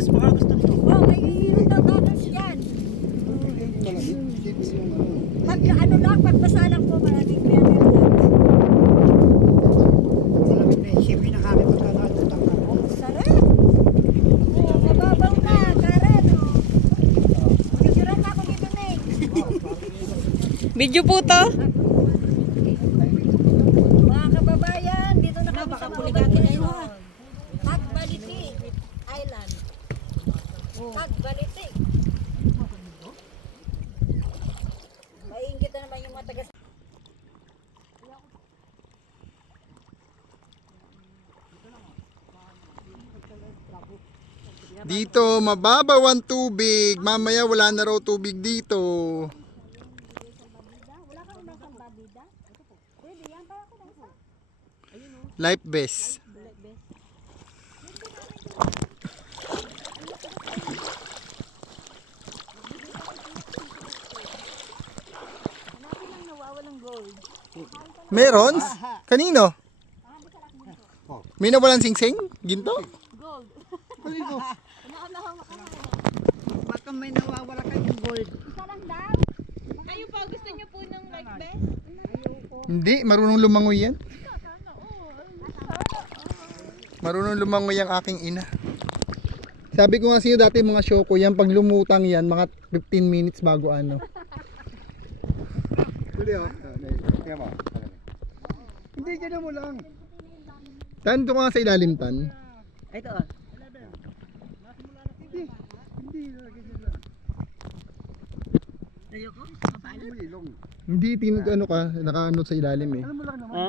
goggles, baka gusto nyo. Oh, may hihirap na goggles yan. Malaki. Chips yung ano. Pag ano lang, pagbasa lang po, maraming kaya meron lang. Malamig na eh. Siyempre na kami magkakatutang ako. Oh, sarap. Oh, mababaw na, Karen. Oh. Picturean na ako dito, Neng. Video po to. Mga kababayan, dito na kami sa Maubang. Tagbaliti Island. Tagbaliti. Maiingit na naman yung mga taga. Dito, mababaw ang tubig. Mamaya wala na raw tubig dito. Life vest. Meron? Kanino? May nawalan sing-sing? Ginto? Baka may nawawala kayong gold. Kayo pa, gusto niyo po ng life vest? Hindi, marunong lumangoy yan. Marunong lumangoy ang aking ina. Sabi ko nga sa inyo dati mga syoko yan, pag lumutang yan, mga 15 minutes bago ano. Hindi oh. Hindi, gano'n mo lang. Tan, ito ka nga sa ilalim, Tan. Ito ah. Hindi, lagi dyan lang. Ayoko. Hindi, tingnan ko ano ka, naka-ano sa ilalim eh. Ha?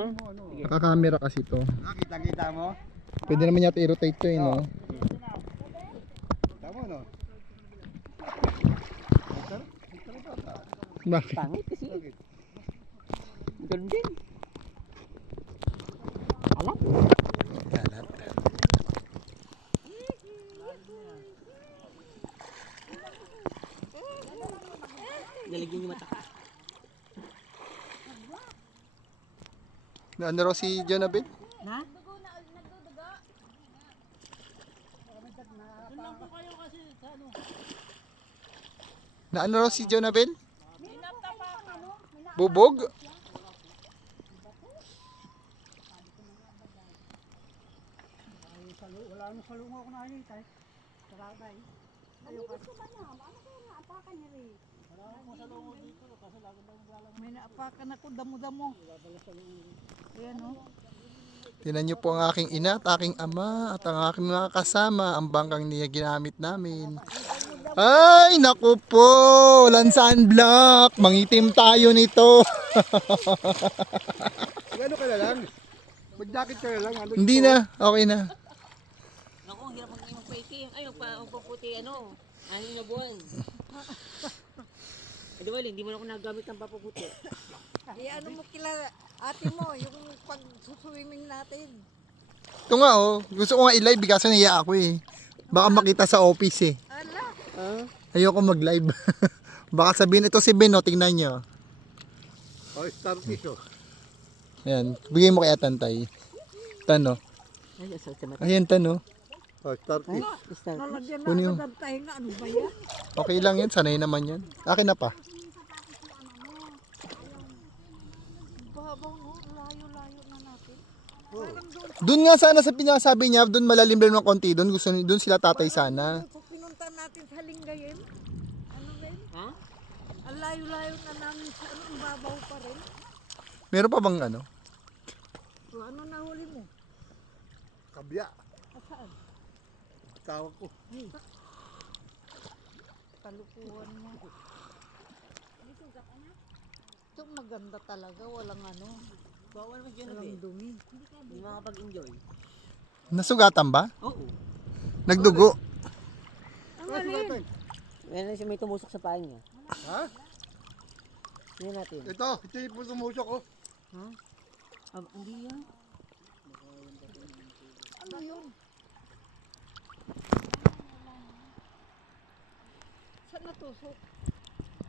Naka-camera kasi to. Kita mo? Pwede naman yata i-rotate to eh, no? Tama no? Bakit? Pangit kasi. Ganun din. Alam? Kalat. Nalagyan yung mata. Ano raw si Jonabel? Ha? Na ano raw si Jonabel? Bubog? Wala nang salungo ako nakikita eh. Sarabay. May naapakan ako damo-damo. Ayan o. Tinan niyo po ang aking ina at aking ama at ang aking mga kasama, ang bangkang niya ginamit namin. Ay, naku po! Walang sunblock! Mangitim tayo nito! Gano ka na lang? Mag-jacket ka na lang. Ano Hindi na, okay na. Ako, ang hirap mag-puti. Ay, magpaputi ano. Anin na buwan. Eh, diba, hindi mo na ako nagamit ng papaputi. Ano mo kila ate mo, yung pag-swimming natin. Ito nga oh, gusto ko nga i-live kasi nahiya ako eh. Baka makita sa office eh. Ala, Ayoko mag-live. Baka sabihin ito si Ben, oh, tingnan nyo. Oh, starfish oh. Ayan, bigay mo kay Atantay. Tano. Ay, asal sa mata. Ayan, Tano. Oh, starfish. nalagyan Kunin na mo. agad ang tahinga. Ano ba yan? Okay lang yan, sanay naman yan. Akin na pa. Babaw no, layo-layo na natin. Doon nga sana sa pinasabi niya, doon malalim lang ng konti, doon gusto doon sila tatay sana. Kung pinunta natin sa Lingayen, ano ngayon? Ha? Ang layo-layo na namin sa ano, ang babaw pa rin. Meron pa bang ano? So, ano nahuli mo? Kabya. Saan? Tawag ko. Kalukuhan mo. Ito maganda talaga, walang ano, Bawal mo dyan walang dumi. Hindi makapag-enjoy. Nasugatan ba? Oo. Nagdugo. Meron siya may tumusok sa paa niya. Ha? Tingnan natin. Ito yung po sumusok oh. Ha? Hindi yan. Ano yun? Saan natusok?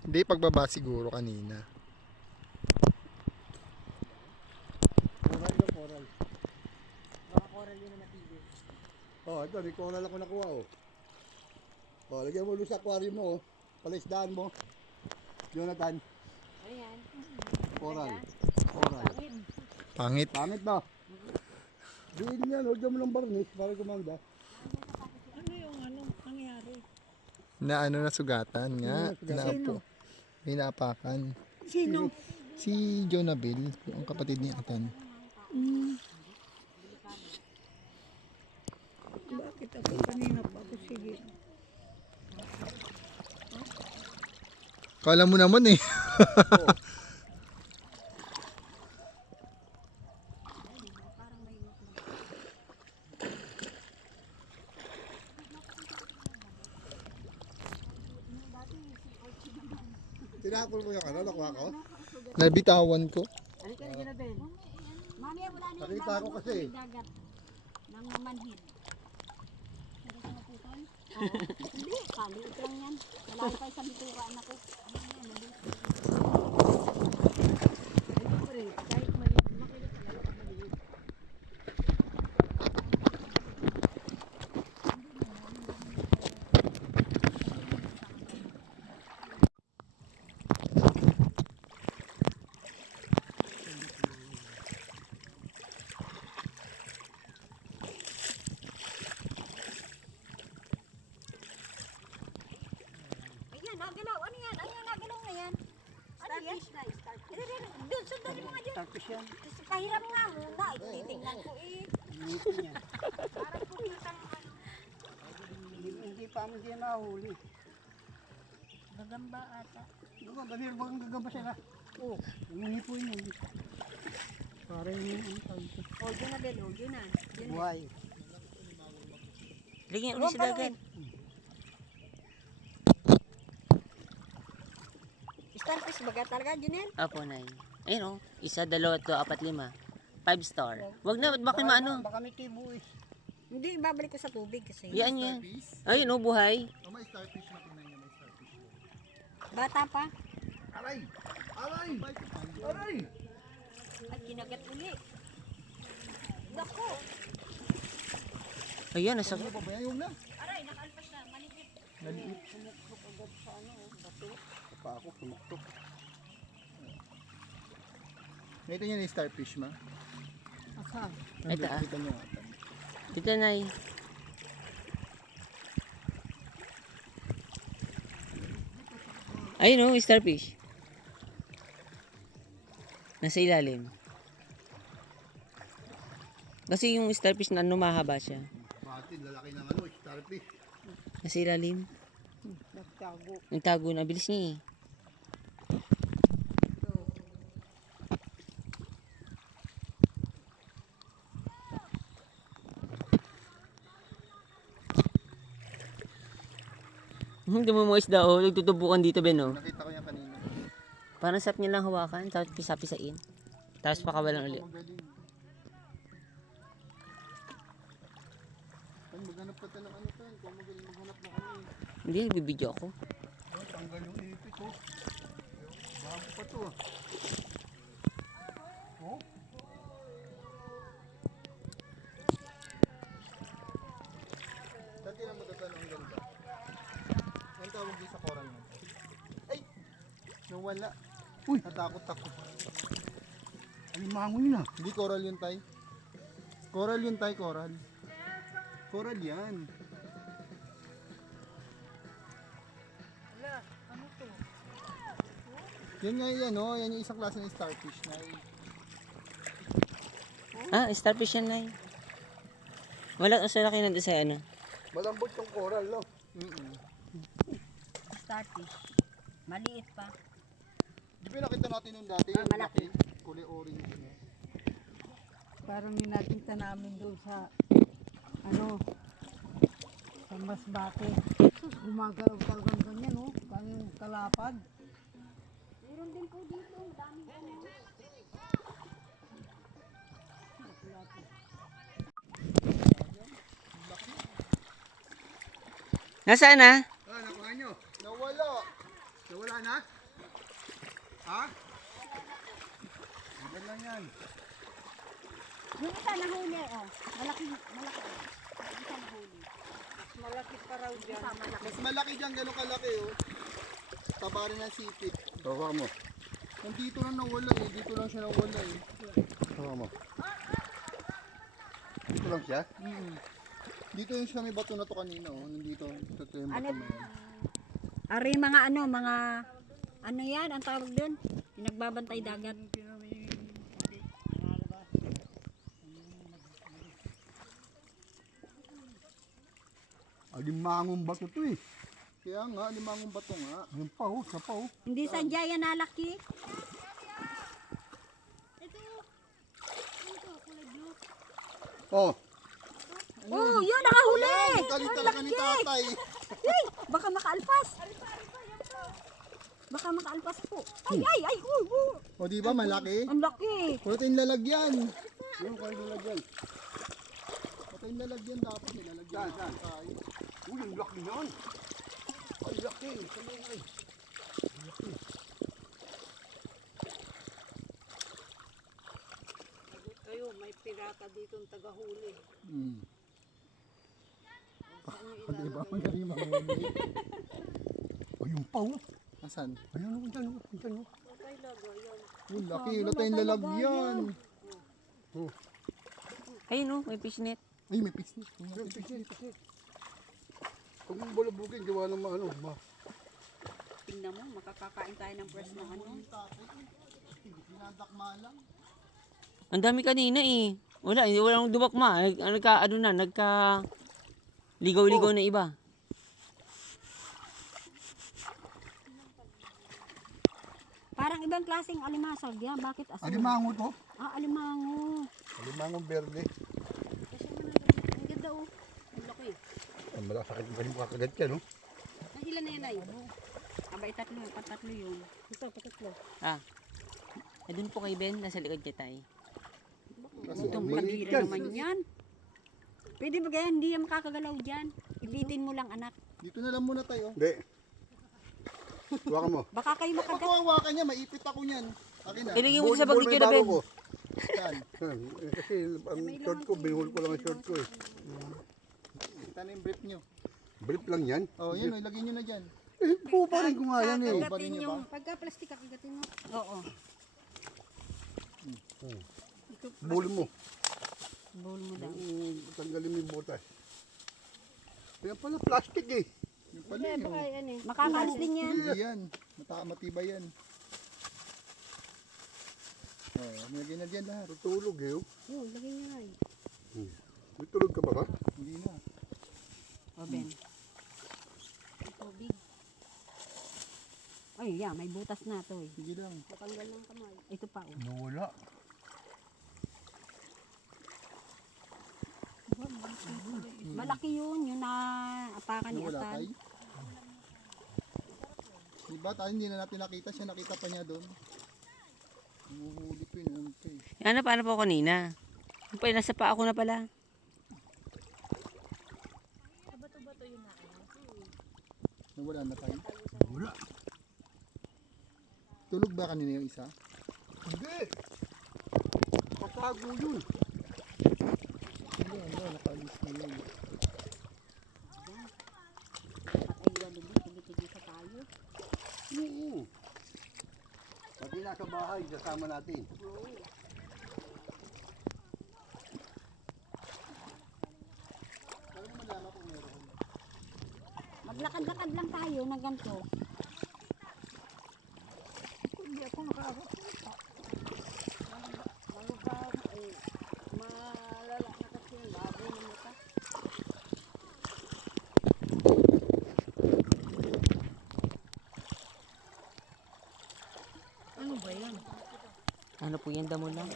Hindi, pagbaba siguro kanina. Coral yung coral. Baka coral yun na natigil. Oh, ito, may coral ako nakuha oh. O, lagyan mo doon sa aquarium mo. Palaisdaan mo. Jonathan. Ayan. Coral. Coral. Pangit. Pangit ba? Diin yan. Huwag mo ng barnis para gumanda. Ano yung nangyari? Na ano na sugatan nga. Sino? Naapo. May naapakan. Sino? Si Jonabel, ang kapatid ni Atan. Bakit ako kanina pa ako sige? Kala mo naman eh. Tinapon mo yung ano, nakuha ko. Nabitawan ko. Ano ka na Ben? Mami, wala na Nakita ko kasi. dagat. Nang manhid. Hindi, kaliit lang yan. Wala pa sa bitukaan ako. Kahit maliit, makilit talaga maliit. Ayan, nagalaw. Ano yan? Ano yung nagalaw na yan? Starfish na, starfish. Doon, sundan mo nga dyan. Starfish yan. Pahiram nga muna. Titingnan ko eh. Parang kumita ng ano. Hindi pa mo siya nahuli. Gagamba ata. Gagamba, meron bang gagamba sila? Oo. Yung hipo yun. Parang yung ano tawag ito. O, dyan na Bel. O, dyan na. Buhay. Lagyan ulit sa dagat. Starfish baga talaga, Junel? Apo, Nay. Ayun, oh. 1, 2, 3, 4, 5. 5 star. Wag na, baka maano. Baka may tibuis. Hindi, babalik ko sa tubig kasi. Yan yan. Ayun, oh, buhay. May starfish na tingnan niya, may starfish. Bata pa. Aray! Aray! Aray! Ay, kinagat uli. Naku. Ayan, nasa... Ano ba ba yan? Yung na? Aray, nakalpas na. Maligit. Naliit. Pa ako, sumuktok. Nakita niyo na yung starfish ma? Asan? Ito ah. Nakita niyo. Dito, Nay. Ayun, oh, starfish. Nasa ilalim. Kasi yung starfish na mahaba siya. Bakit? Lalaki ng ano, starfish. Nasa ilalim. Nagtago. Nagtago na. Bilis niya eh. Dumi mo isda oh. Nagtutubukan dito, Ben oh. Nakita ko yan kanina. Parang sarap niya lang hawakan. Tapos pisa-pisain. Tapos pakawalan ulit. Magaling. Ay, maghanap ka talang ano to. Kung magaling maghanap na ano eh. Hindi, bibidyo ako. Oh, tanggal yung ipit oh. Bago pa to ah. Oh? Dati na magkakaroon ang ganda. Ang tawag din sa koral mo. Ay! Nawala. Uy! Natakot ako. Ay, mango yun ah. Hindi coral yun, tay. Coral yun, tay. Coral. Coral yan. Yan nga yan, oh. Yan yung isang klase ng starfish na Ah, starfish yan, Nay. Wala sa laki nandun sa ano. Malambot yung coral no? Starfish. Maliit pa. Di ba nakita natin yung dati? Ah, malaki. Kulay orange. Parang nakita namin doon sa sa Masbate. Gumagalaw talagang ganyan, no? Kanyang kalapad. Meron din po dito. Dami. Nasaan na? Ah, nakuha nyo. Nawala. Nawala na? Ha? Maganda lang yan. Yung isa nahuli, oh. Malaki, malaki. Yung isa nahuli. Mas malaki. Mas malaki dyan, gano'ng kalaki oh. Taba rin ng sipit. Tawa mo. Nandito lang nawala eh, dito lang siya nawala eh. Tawa mo. Ito lang siya? Dito yung sa may bato na to kanina oh, nandito. Ito yung bato na yan. Ari mga ano yan, ang tawag doon? Yung nagbabantay dagat. Alimangong bato to eh. Kaya nga, limangong bato nga. Ayun pa oh, sa pa oh. Hindi sadya yan nalaki. Oh, Oh, yun, nakahuli! Ang galing talaga ni tatay. Ay, baka makaalpas. Baka makaalpas po. Ay, O di ba malaki? ang laki. Puro tayong lalagyan. Yung kayo lalagyan. Puro tayong lalagyan dapat nilalagyan. Saan? Tayo. uy, ang laki yan. Ay, laki. Ay. Kayo, may pirata dito ang tagahuli. Di ba? Magaling mahuli. Ayun pa oh. Asan? Ayun oh, dyan oh. Dyan oh. Yung laki, wala tayong lalagyan. Ayun oh, may fishnet. Ay, may pisnit. Huwag mong balabugin, gawa ng ano. Tingnan mo, makakakain tayo ng fresh na ano. Pinadakma lang. Ang dami kanina eh. Walang dumakma. Nagka ligaw-ligaw na iba. Parang ibang klaseng alimasag yan. Bakit asin? Alimango to. Alimango. Alimangong berde. Kasi ang ganda oh. Ang laki. Ang malasakit mo kayo kakagat ka no? Ang ilan na yan ay? Abay, patatlo yun. Ito, patatlo. Ah. Eh, dun po kay Ben, nasa likod niya tayo. Itong may pabira ikan. naman yan. Pwede ba ganyan? Hindi yan makakagalaw dyan. Ibitin mo lang anak. Dito na lang muna tayo. Hindi. Huwag mo. Baka kayo Pag makagat. hawakan niya, maipit ako niyan. Akin na. Ilagay mo sa bag niyo na Ben. Saan? Kasi ang short ko, binuhol ko lang ang short ko eh. Kita na yung brief niyo. Brief lang yan. Oh, yan, ilagay niyo na dyan. Eh, puparin ko nga yan eh. Barin niyo ba? Pagka plastic, kagatin mo. Oo. Bulo mo. Bowl mo daw. Tanggalin mo yung butas. Kaya pala plastic eh. Yung pala yun. Makakalis din yan. Hindi yan. Matibay yan. Oh, nilagay na dyan lahat. Tutulog eh. Oh. Oo, lagay niya nga eh. May tulog ka ba ka? Hindi na. O, Ben. Ang tubig. Ay, yeah, may butas na to eh. Sige lang. Matanggal ng kamay. Ito pa oh. Nawala. Malaki yun, yung naapakan ni Wala Atan. tayo. Diba tayo hindi na natin nakita siya. Nakita pa niya doon. Umuhuli ko yun. Okay. Paano po kanina? Yung pala, nasa pa ako na pala. Nawala na tayo. Wala. Tulog ba kanina yung isa? Hindi. Katago yun. Hindi, nakalis na yun. Patay walo din, tigil-tigil sa tayo. Oo. Pati nasa bahay, kasama natin. Maglakad-lakad lang tayo na ganito. Hindi ako makakapunta. Ano ba, malala na kasi yung labo ng mata. Ano ba yan? Ano po yan, damo lang.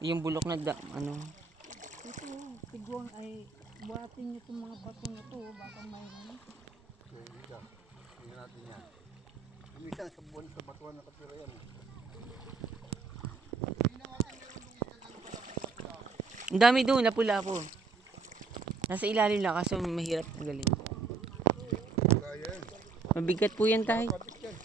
Yung bulok na ano. Ito, tiguan ay buhatin niyo itong mga bato na to, baka mayroon. Tingnan natin yan. Minsan sa buwan sa batuan nakatira yan. Ang dami doon, napula po. Nasa ilalim lang, kaso mahirap ang galing. Kaya yan. Mabigat po yan tayo. Kapit yan.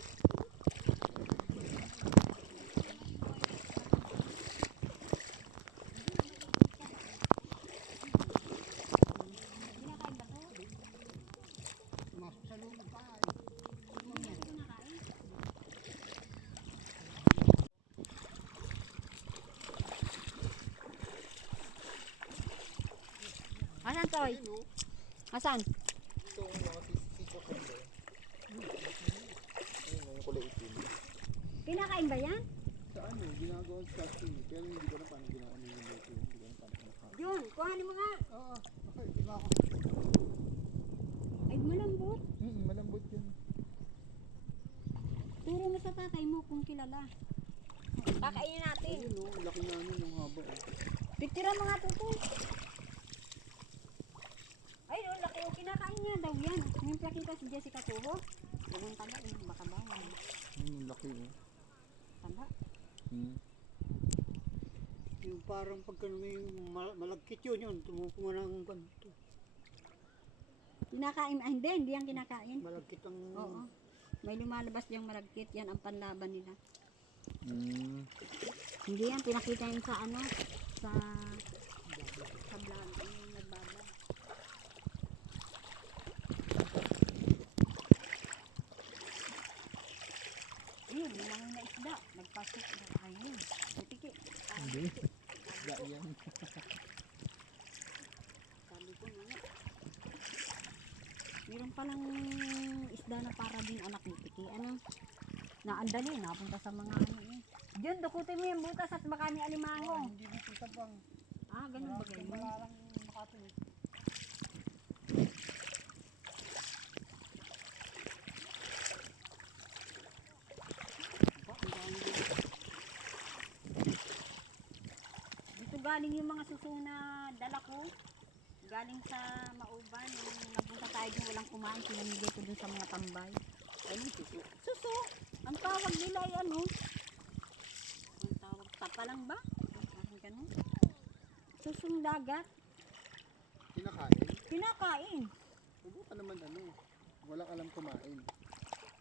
Asan, Toy? Asan? Ito ang mga siko ko ba? Ayun, yung kulay itim. Kinakain ba yan? Sa ano, ginagawang stuffing. Pero hindi ko na paano ginawa yung luto. Hindi ko na paano kinakain. Yun, kuhanin mo nga. Oo, okay, diba ako? Ay, malambot. Malambot yun. Turo mo sa tatay mo kung kilala. Kakainin natin. Ayun o, laki na ano yung haba eh. Picturean mo nga tutoy. Ay, oh, laki o. Kinakain niya daw yan. Yung pakita si Jessica Tuho. Huwag mong tanda, baka bawal. Ayun, laki eh. Tanda. Yung parang pagka yung malagkit yun, tumupunga ng ganito. Kinakain, hindi yan kinakain. Malagkit ang... Oo. May lumalabas diyang maragkit, yan ang panlaban nila. Hindi yan, pinakita yun sa ano, sa vlog, yung nagbablog. Ayun, yung mga na isda, nagpasok na ayun. Putiki. Hindi. Isda yan. Sabi ko nga. Meron palang isda na para din anak ni Piki. Ano? Naandali, napunta sa mga ano eh. Diyan, dukutin mo yung butas at baka may alimango. Hindi mo kita bang Ah, ganun ba ganyan? parang makatuloy. Dito galing yung mga suso na dala ko. Galing sa Mauban. Nung nagpunta tayo dun, walang kumain. Pinamigay ko dun sa mga tambay. Ayun, suso. Suso! Ang tawag nila ay ano? Ang tawag, tapa lang ba? Parang ganun. Susong dagat. Kinakain? Kinakain. Subukan naman ano. Walang alam kumain.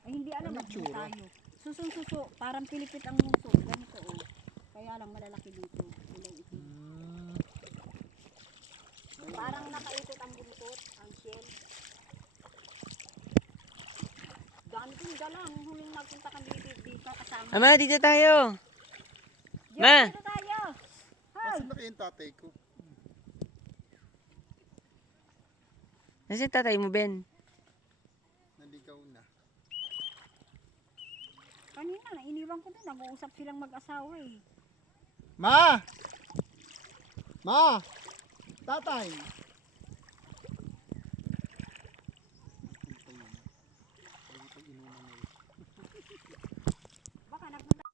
Ay, hindi alam Ano at itsura? tayo. Susong suso. Parang pilipit ang muso. Ganito oh. Kaya lang malalaki dito. Kulay itim. Parang nakaikot ang buntot, ang shell. Dami kong dala. Nung huling nagpunta kami dito kasama. Ama, dito tayo. Diyan, Ma! dito tayo. Hi! Kasi laki yung tatay ko. Nasaan tatay mo, Ben? Naligaw na. Kanina, iniwan ko doon. Nag-uusap silang mag-asawa eh. Ma! Ma! Tatay! Baka nagpunta.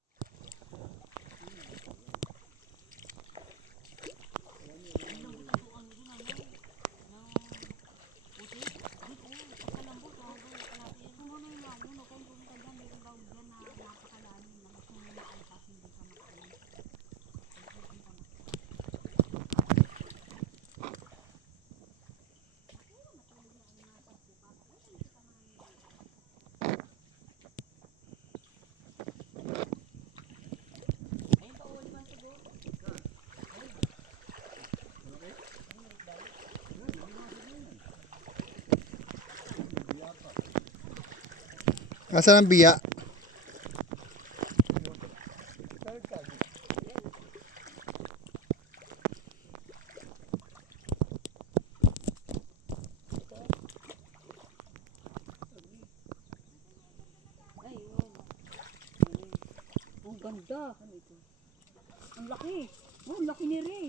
Nasaan ang biya? Ang ganda. Ang laki. Oh, ang laki ni Ray.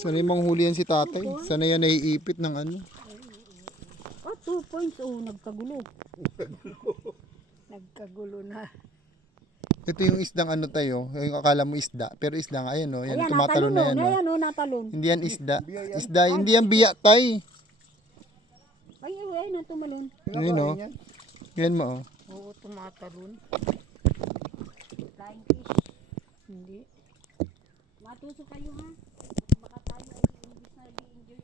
Sana yung manghuli yan si tatay? Sana yan naiipit ng ano? Oh, 2 points. Oh, nagkagulo. Nagkagulo na. Ito yung isdang ano tayo, yung akala mo isda, pero isda nga, ayan o, yan, Ayan, tumatalon na yan o. Ayan, oh, natalon. Hindi yan isda, isda, hindi yan biya tay. Ay, ay, natumalon. Yun o, yan mo o. Oo, tumatalon. Flying fish. Hindi. Matuso kayo ha. Baka tayo ay imbis na i-enjoy